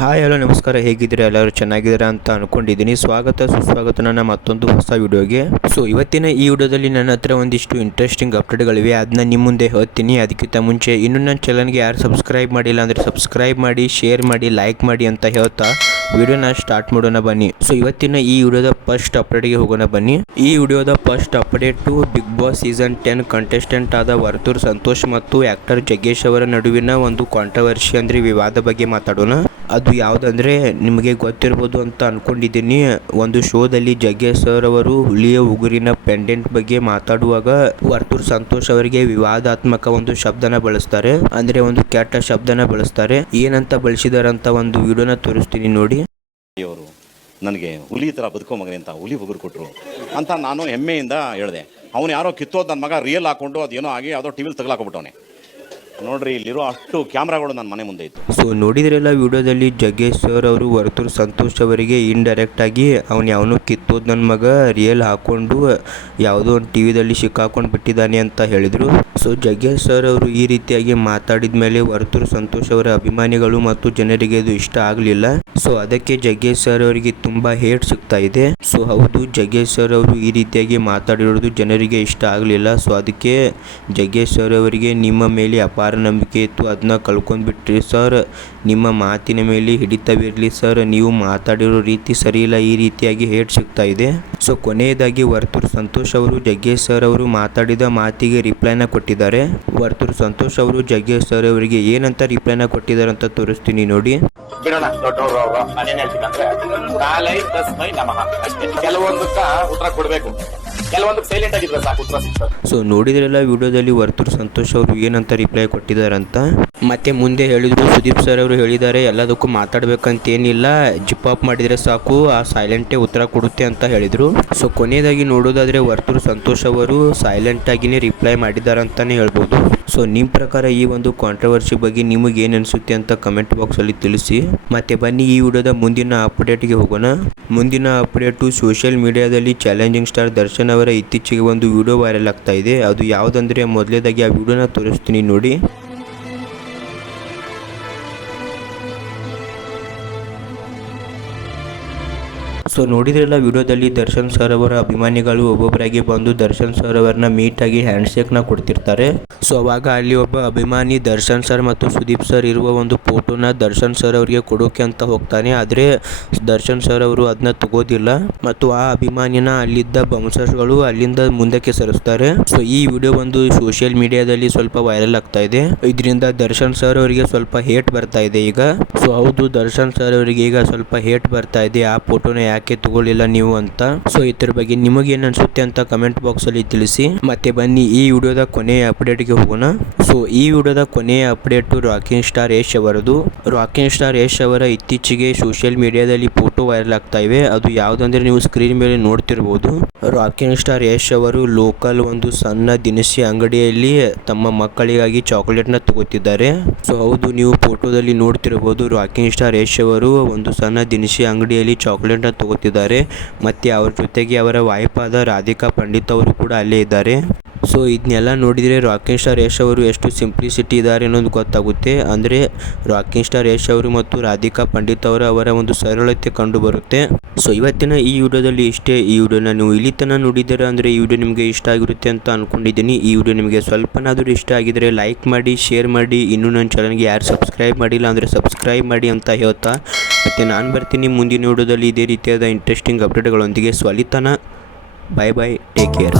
Hi hello ನಮಸ್ಕಾರ, ಹೇಗಿದ್ದೀರಾ? ಎಲ್ಲರೂ ಚೆನ್ನಾಗಿದ್ದೀರಾ ಅಂತ ಅನ್ಕೊಂಡಿದ್ದೀನಿ. ಸ್ವಾಗತ ಸುಸ್ವಾಗತ ನನ್ನ ಮತ್ತೊಂದು ಹೊಸ ವಿಡಿಯೋಗೆ. ಸೊ ಇವತ್ತಿನ ಈ ವಿಡಿಯೋದಲ್ಲಿ ನನ್ನ ಹತ್ರ ಒಂದಿಷ್ಟು ಇಂಟ್ರೆಸ್ಟಿಂಗ್ ಅಪ್ಡೇಟ್ಗಳಿವೆ, ಅದನ್ನ ನಿಮ್ಮ ಮುಂದೆ ಹೇಳ್ತೀನಿ. ಅದಕ್ಕಿಂತ ಮುಂಚೆ ಇನ್ನೂ ನನ್ನ ಚಾನಲ್ಗೆ ಯಾರು ಸಬ್ಸ್ಕ್ರೈಬ್ ಮಾಡಿಲ್ಲ ಅಂದರೆ ಸಬ್ಸ್ಕ್ರೈಬ್ ಮಾಡಿ, ಶೇರ್ ಮಾಡಿ, ಲೈಕ್ ಮಾಡಿ ಅಂತ ಹೇಳ್ತಾ ವಿಡಿಯೋನ ಸ್ಟಾರ್ಟ್ ಮಾಡೋಣ ಬನ್ನಿ. ಸೊ ಇವತ್ತಿನ ಈ ವಿಡಿಯೋದ ಫಸ್ಟ್ ಅಪ್ಡೇಟ್ಗೆ ಹೋಗೋಣ ಬನ್ನಿ. ಈ ವಿಡಿಯೋದ first update Bigg Boss season 10 contestant ಆದ ವರ್ತೂರ್ ಸಂತೋಷ್ ಮತ್ತು ಆಕ್ಟರ್ ಜಗ್ಗೇಶ್ ಅವರ ನಡುವಿನ ಒಂದು ಕಾಂಟ್ರವರ್ಸಿ ಅಂದರೆ ವಿವಾದ ಬಗ್ಗೆ ಮಾತಾಡೋಣ. ಅದು ಯಾವುದಂದ್ರೆ ನಿಮಗೆ ಗೊತ್ತಿರ್ಬೋದು ಅಂತ ಅನ್ಕೊಂಡಿದ್ದೀನಿ. ಒಂದು ಶೋದಲ್ಲಿ ಜಗ್ಗೇಶ್ ಸರ್ ಅವರು ಹುಲಿಯ ಉಗುರಿನ ಪೆಂಡೆಂಟ್ ಬಗ್ಗೆ ಮಾತಾಡುವಾಗ ವರ್ತೂರ್ ಸಂತೋಷ್ ಅವರಿಗೆ ವಿವಾದಾತ್ಮಕ ಒಂದು ಶಬ್ದನ ಬಳಸ್ತಾರೆ, ಅಂದ್ರೆ ಒಂದು ಕೆಟ್ಟ ಶಬ್ದನ ಬಳಸ್ತಾರೆ. ಏನಂತ ಬಳಸಿದಾರಂತ ಒಂದು ವಿಡಿಯೋನ ತೋರಿಸ್ತೀನಿ ನೋಡಿ. ಅವರು ನನಗೆ ಹುಲಿ ಥರ ಬದುಕೋ ಮಗನೇ ಅಂತ ಹುಲಿ ಉಗುರು ಕೊಟ್ಟರು ಅಂತ ನಾನು ಹೆಮ್ಮೆಯಿಂದ ಹೇಳಿದೆ. ಅವನು ಯಾರೋ ಕಿತ್ತೋದು ನನ್ನ ಮಗ ರಿಯಲ್ ಹಾಕೊಂಡು ಅದೇನೋ ಆಗಿ ಯಾವುದೋ ಟಿವಿಲಿ ತಗಲಾಕೊಬಿಟ್ಟವನೆ. ನೋಡ್ರಿ, ಇಲ್ಲಿರೋ ಅಷ್ಟು ಕ್ಯಾಮ್ರಾಗಳು ನನ್ನ ಮನೆ ಮುಂದೆ ಇತ್ತು. ಸೊ ನೋಡಿದ್ರೆಲ್ಲ ವಿಡಿಯೋದಲ್ಲಿ ಜಗ್ಗೇಶ್ ಸರ್ ಅವರು ವರ್ತೂರ್ ಸಂತೋಷ್ ಅವರಿಗೆ ಇಂಡೈರೆಕ್ಟ್ ಆಗಿ ಅವನು ಯಾವನು ಕಿತ್ತೋದು ನನ್ನ ಮಗ ರಿಯಲ್ ಹಾಕೊಂಡು ಯಾವುದೋ ಒಂದು ಟಿವಿದಲ್ಲಿ ಸಿಕ್ಕಾಕೊಂಡು ಬಿಟ್ಟಿದ್ದಾನೆ ಅಂತ ಹೇಳಿದರು. ಸೊ ಜಗ್ಗೇಶ್ ಸರ್ ಅವರು ಈ ರೀತಿಯಾಗಿ ಮಾತಾಡಿದ ಮೇಲೆ ವರ್ತೂರ್ ಸಂತೋಷ್ ಅವರ ಅಭಿಮಾನಿಗಳು ಮತ್ತು ಜನರಿಗೆ ಅದು ಇಷ್ಟ ಆಗಲಿಲ್ಲ. ಸೊ ಅದಕ್ಕೆ ಜಗ್ಗೇಶ್ ಸರ್ ಅವರಿಗೆ ತುಂಬಾ ಹೇಟ್ ಸಿಗ್ತಾ ಇದೆ. ಸೊ ಹೌದು, ಜಗ್ಗೇಶ್ ಸರ್ ಅವರು ಈ ರೀತಿಯಾಗಿ ಮಾತಾಡಿರೋದು ಜನರಿಗೆ ಇಷ್ಟ ಆಗಲಿಲ್ಲ. ಸೊ ಅದಕ್ಕೆ ಜಗ್ಗೇಶ್ ಸರ್ ಅವರಿಗೆ ನಿಮ್ಮ ಮೇಲೆ ಅಪಾರ ನಂಬಿಕೆ ಇತ್ತು, ಅದನ್ನ ಕಳ್ಕೊಂಡ್ಬಿಟ್ರಿ ಸರ್. ನಿಮ್ಮ ಮಾತಿನ ಮೇಲೆ ಹಿಡಿತವಿರಲಿ ಸರ್, ನೀವು ಮಾತಾಡಿರೋ ರೀತಿ ಸರಿ ಇಲ್ಲ, ಈ ರೀತಿಯಾಗಿ ಹೇಟ್ ಸಿಗ್ತಾ ಇದೆ. ಸೊ ಕೊನೆಯದಾಗಿ ವರ್ತೂರ್ ಸಂತೋಷ್ ಅವರು ಜಗ್ಗೇಶ್ ಸರ್ ಅವರು ಮಾತಾಡಿದ ಮಾತಿಗೆ ರಿಪ್ಲೈನ ಕೊಟ್ಟಿದ್ದಾರೆ. ವರ್ತೂರ್ ಸಂತೋಷ್ ಅವರು ಜಗ್ಗೇಶ್ ಸರ್ ಅವರಿಗೆ ಏನಂತ ರಿಪ್ಲೈನ ಕೊಟ್ಟಿದ್ದಾರೆ ಅಂತ ತೋರಿಸ್ತೀನಿ ನೋಡಿ. ಬಿಡೋಣ, ದೊಡ್ಡವರು ಅವರು ನಾನೇನ್ ಹೇಳ್ತೀನಿ ಅಂದ್ರೆ ಕಾಲೈ ತಸ್ಮೈ ನಮಃ ಅಷ್ಟೇ. ಕೆಲವೊಂದಕ್ಕ ಉತ್ತರ ಕೊಡ್ಬೇಕು, ಕೆಲವೊಂದಕ್ಕೆ ಸೈಲೆಂಟ್ ಆಗಿದ್ರೆ ಸಾಕು ಉತ್ತರ ಸಿಗ್ತದೆ. ಸೊ ನೋಡಿದ್ರೆಲ್ಲ ವಿಡಿಯೋದಲ್ಲಿ ವರ್ತೂರ್ ಸಂತೋಷ್ ಅವರು ಏನಂತ ರಿಪ್ಲೈ ಕೊಟ್ಟಿದ್ದಾರಂತ. ಮತ್ತೆ ಮುಂದೆ ಹೇಳಿದ್ರು, ಸುದೀಪ್ ಸರ್ ಅವರು ಹೇಳಿದ್ದಾರೆ ಎಲ್ಲದಕ್ಕೂ ಮಾತಾಡ್ಬೇಕಂತೇನಿಲ್ಲ, ಜಿಪ್ ಆಫ್ ಮಾಡಿದ್ರೆ ಸಾಕು, ಆ ಸೈಲೆಂಟೇ ಉತ್ತರ ಕೊಡುತ್ತೆ ಅಂತ ಹೇಳಿದ್ರು. ಸೊ ಕೊನೆಯದಾಗಿ ನೋಡೋದಾದ್ರೆ ವರ್ತೂರ್ ಸಂತೋಷ್ ಅವರು ಸೈಲೆಂಟ್ ಆಗಿನೇ ರಿಪ್ಲೈ ಮಾಡಿದ್ದಾರೆ ಅಂತಾನೆ ಹೇಳ್ಬೋದು. ಸೊ ನಿಮ್ಮ ಪ್ರಕಾರ ಈ ಒಂದು ಕಾಂಟ್ರವರ್ಸಿ ಬಗ್ಗೆ ನಿಮಗೆ ಏನು ಅನಿಸುತ್ತೆ ಅಂತ ಕಮೆಂಟ್ ಬಾಕ್ಸಲ್ಲಿ ತಿಳಿಸಿ. ಮತ್ತೆ ಬನ್ನಿ ಈ ವಿಡಿಯೋದ ಮುಂದಿನ ಅಪ್ಡೇಟ್ಗೆ ಹೋಗೋಣ. ಮುಂದಿನ ಅಪ್ಡೇಟು ಸೋಷಿಯಲ್ ಮೀಡಿಯಾದಲ್ಲಿ ಚಾಲೆಂಜಿಂಗ್ ಸ್ಟಾರ್ ದರ್ಶನ್ ಅವರ ಇತ್ತೀಚೆಗೆ ಒಂದು ವಿಡಿಯೋ ವೈರಲ್ ಆಗ್ತಾ ಇದೆ. ಅದು ಯಾವುದಂದ್ರೆ ಮೊದಲೇದಾಗಿ ಆ ವಿಡಿಯೋನ ತೋರಿಸ್ತೀನಿ ನೋಡಿ. ಸೊ ನೋಡಿದ್ರೆಲ್ಲ ವಿಡಿಯೋದಲ್ಲಿ ದರ್ಶನ್ ಸರ್ ಅವರ ಅಭಿಮಾನಿಗಳು ಒಬ್ಬೊಬ್ಬರಾಗಿ ಬಂದು ದರ್ಶನ್ ಸರ್ ಅವರನ್ನ ಮೀಟ್ ಆಗಿ ಹ್ಯಾಂಡ್ಶೇಕ್ನ ಕೊಡ್ತಿರ್ತಾರೆ. ಸೊ ಅವಾಗ ಅಲ್ಲಿ ಒಬ್ಬ ಅಭಿಮಾನಿ ದರ್ಶನ್ ಸರ್ ಮತ್ತು ಸುದೀಪ್ ಸರ್ ಇರುವ ಒಂದು ಫೋಟೋನ ದರ್ಶನ್ ಸರ್ ಅವರಿಗೆ ಕೊಡೋಕೆ ಅಂತ ಹೋಗ್ತಾನೆ. ಆದರೆ ದರ್ಶನ್ ಸರ್ ಅವರು ಅದನ್ನ ತಗೋದಿಲ್ಲ ಮತ್ತು ಆ ಅಭಿಮಾನಿನ ಅಲ್ಲಿದ್ದ ಬೌನ್ಸರ್ಸ್ಗಳು ಅಲ್ಲಿಂದ ಮುಂದಕ್ಕೆ ಸರಿಸ್ತಾರೆ. ಸೊ ಈ ವಿಡಿಯೋ ಒಂದು ಸೋಷಿಯಲ್ ಮೀಡಿಯಾದಲ್ಲಿ ಸ್ವಲ್ಪ ವೈರಲ್ ಆಗ್ತಾ ಇದೆ. ಇದರಿಂದ ದರ್ಶನ್ ಸರ್ ಅವರಿಗೆ ಸ್ವಲ್ಪ ಹೇಟ್ ಬರ್ತಾ ಇದೆ ಈಗ. ಸೊ ಹೌದು, ದರ್ಶನ್ ಸರ್ ಅವರಿಗೆ ಈಗ ಸ್ವಲ್ಪ ಹೇಟ್ ಬರ್ತಾ ಇದೆ, ಆ ಫೋಟೋನ ಯಾಕೆ ತಗೊಳ್ಳಿಲ್ಲ ನೀವು ಅಂತ. ಸೊ ಇದ್ರ ಬಗ್ಗೆ ನಿಮಗೆ ಏನು ಅನ್ಸುತ್ತೆ ಅಂತ ಕಮೆಂಟ್ ಬಾಕ್ಸ್ ಅಲ್ಲಿ ತಿಳಿಸಿ. ಮತ್ತೆ ಬನ್ನಿ ಈ ವಿಡಿಯೋದ ಕೊನೆಯ ಅಪ್ಡೇಟ್ಗೆ ಹೋಗೋಣ. ಸೊ ಈ ವಿಡಿಯೋದ ಕೊನೆಯ ಅಪ್ಡೇಟ್ ರಾಕಿಂಗ್ ಸ್ಟಾರ್ ಯಶ್ ಅವರದು. ರಾಕಿಂಗ್ ಸ್ಟಾರ್ ಯಶ್ ಅವರ ಇತ್ತೀಚೆಗೆ ಸೋಷಿಯಲ್ ಮೀಡಿಯಾದಲ್ಲಿ ಫೋಟೋ ವೈರಲ್ ಆಗ್ತಾ ಇವೆ. ಅದು ಯಾವುದಂದ್ರೆ ನೀವು ಸ್ಕ್ರೀನ್ ಮೇಲೆ ನೋಡ್ತಿರ್ಬೋದು. ರಾಕಿಂಗ್ ಸ್ಟಾರ್ ಯಶ್ ಅವರು ಲೋಕಲ್ ಒಂದು ಸಣ್ಣ ದಿನಸಿ ಅಂಗಡಿಯಲ್ಲಿ ತಮ್ಮ ಮಕ್ಕಳಿಗಾಗಿ ಚಾಕ್ಲೇಟ್ ನ ತಗೋತಿದ್ದಾರೆ. ಸೊ ಹೌದು, ನೀವು ಫೋಟೋದಲ್ಲಿ ನೋಡ್ತಿರ್ಬೋದು, ರಾಕಿಂಗ್ ಸ್ಟಾರ್ ಯಶ್ ಅವರು ಒಂದು ಸಣ್ಣ ದಿನಸಿ ಅಂಗಡಿಯಲ್ಲಿ ಚಾಕ್ಲೇಟ್ ನ ತಗೋತಿದ್ದಾರೆ. ಮತ್ತೆ ಅವ್ರ ಜೊತೆಗೆ ಅವರ ವೈಫ್ ಆದ ರಾಧಿಕಾ ಪಂಡಿತ್ ಅವರು ಕೂಡ ಅಲ್ಲೇ ಇದ್ದಾರೆ. ಸೊ ಇದನ್ನೆಲ್ಲ ನೋಡಿದರೆ ರಾಕಿಂಗ್ ಸ್ಟಾರ್ ಯಶ್ ಅವರು ಎಷ್ಟು ಸಿಂಪ್ಲಿಸಿಟಿ ಇದ್ದಾರೆ ಅನ್ನೋದು ಗೊತ್ತಾಗುತ್ತೆ. ಅಂದರೆ ರಾಕಿಂಗ್ ಸ್ಟಾರ್ ಯಶ್ ಅವರು ಮತ್ತು ರಾಧಿಕಾ ಪಂಡಿತ್ ಅವರ ಒಂದು ಸರಳತೆ ಕಂಡು ಬರುತ್ತೆ. ಸೊ ಇವತ್ತಿನ ಈ ವಿಡಿಯೋದಲ್ಲಿ ಇಷ್ಟೇ. ಈ ವಿಡಿಯೋನ ನೀವು ಇಲ್ಲಿ ತನಕ ನೋಡಿದ್ದೀರಾ ಅಂದರೆ ಈ ವಿಡಿಯೋ ನಿಮಗೆ ಇಷ್ಟ ಆಗಿರುತ್ತೆ ಅಂತ ಅಂದ್ಕೊಂಡಿದ್ದೀನಿ. ಈ ವಿಡಿಯೋ ನಿಮಗೆ ಸ್ವಲ್ಪನಾದರೂ ಇಷ್ಟ ಆಗಿದ್ರೆ ಲೈಕ್ ಮಾಡಿ, ಶೇರ್ ಮಾಡಿ. ಇನ್ನೂ ನನ್ನ ಚಾನಲ್ಗೆ ಯಾರು ಸಬ್ಸ್ಕ್ರೈಬ್ ಮಾಡಿಲ್ಲ ಅಂದರೆ ಸಬ್ಸ್ಕ್ರೈಬ್ ಮಾಡಿ ಅಂತ ಹೇಳ್ತಾ ಮತ್ತು ನಾನು ಬರ್ತೀನಿ ಮುಂದಿನ ವಿಡಿಯೋದಲ್ಲಿ ಇದೇ ರೀತಿಯಾದ ಇಂಟ್ರೆಸ್ಟಿಂಗ್ ಅಪ್ಡೇಟ್ಗಳೊಂದಿಗೆ. ಸೊ ಅಲ್ಲಿ ತನಕ ಬಾಯ್ ಬಾಯ್, ಟೇಕ್ ಕೇರ್.